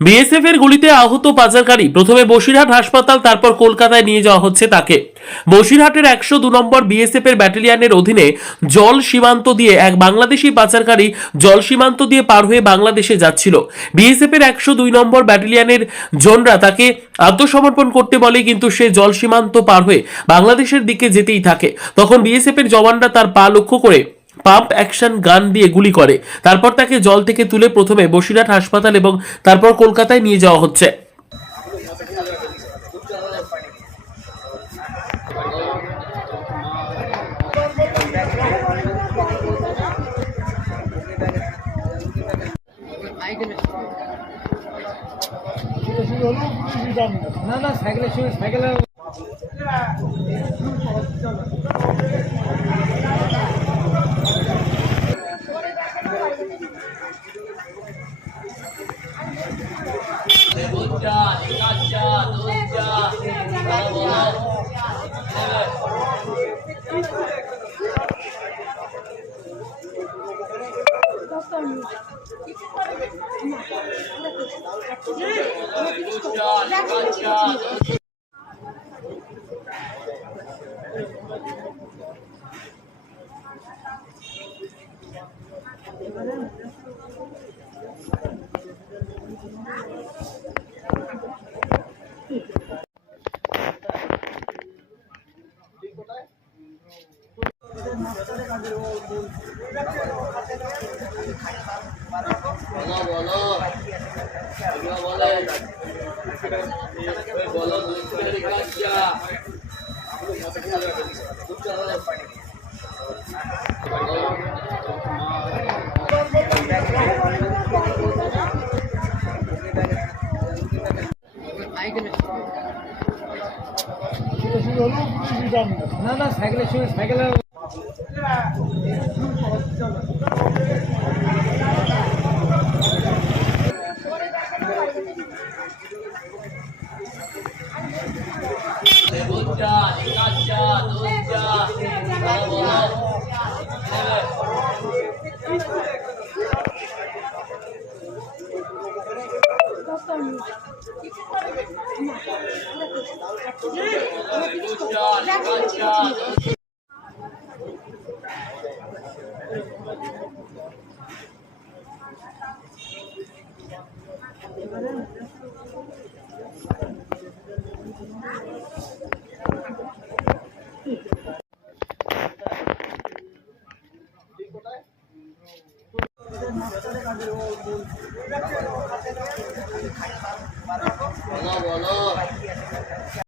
BSF এর গুলিতে আহত পাচারকারী প্রথমে বসিরহাট হাসপাতাল, তারপর কলকাতায় নিয়ে যাওয়া হচ্ছে তাকে। বসিরহাটের 102 নম্বর বিএসএফ এর ব্যাটালিয়নের অধীনে জল সীমান্ত দিয়ে এক বাংলাদেশি পাচারকারী জল সীমান্ত দিয়ে পার হয়ে বাংলাদেশে যাচ্ছিল। বিএসএফ এর 102 নম্বর ব্যাটালিয়নের জনরা তাকে আত্মসমর্পণ করতে বলে, কিন্তু সে জল সীমান্ত পার হয়ে বাংলাদেশের দিকে যেতেই থাকে। তখন বিএসএফ এর জওয়ানরা তার পা লক্ষ্য করে পাম্প অ্যাকশন গান দিয়ে গুলি করে। তারপর তাকে জল থেকে তুলে প্রথমে বসিরহাট হাসপাতাল এবং তারপর কলকাতায় নিয়ে যাওয়া হচ্ছে। না না সাইকেলের সঙ্গে সাইকেলের না না সাইকেলের সঙ্গে সাইকেলের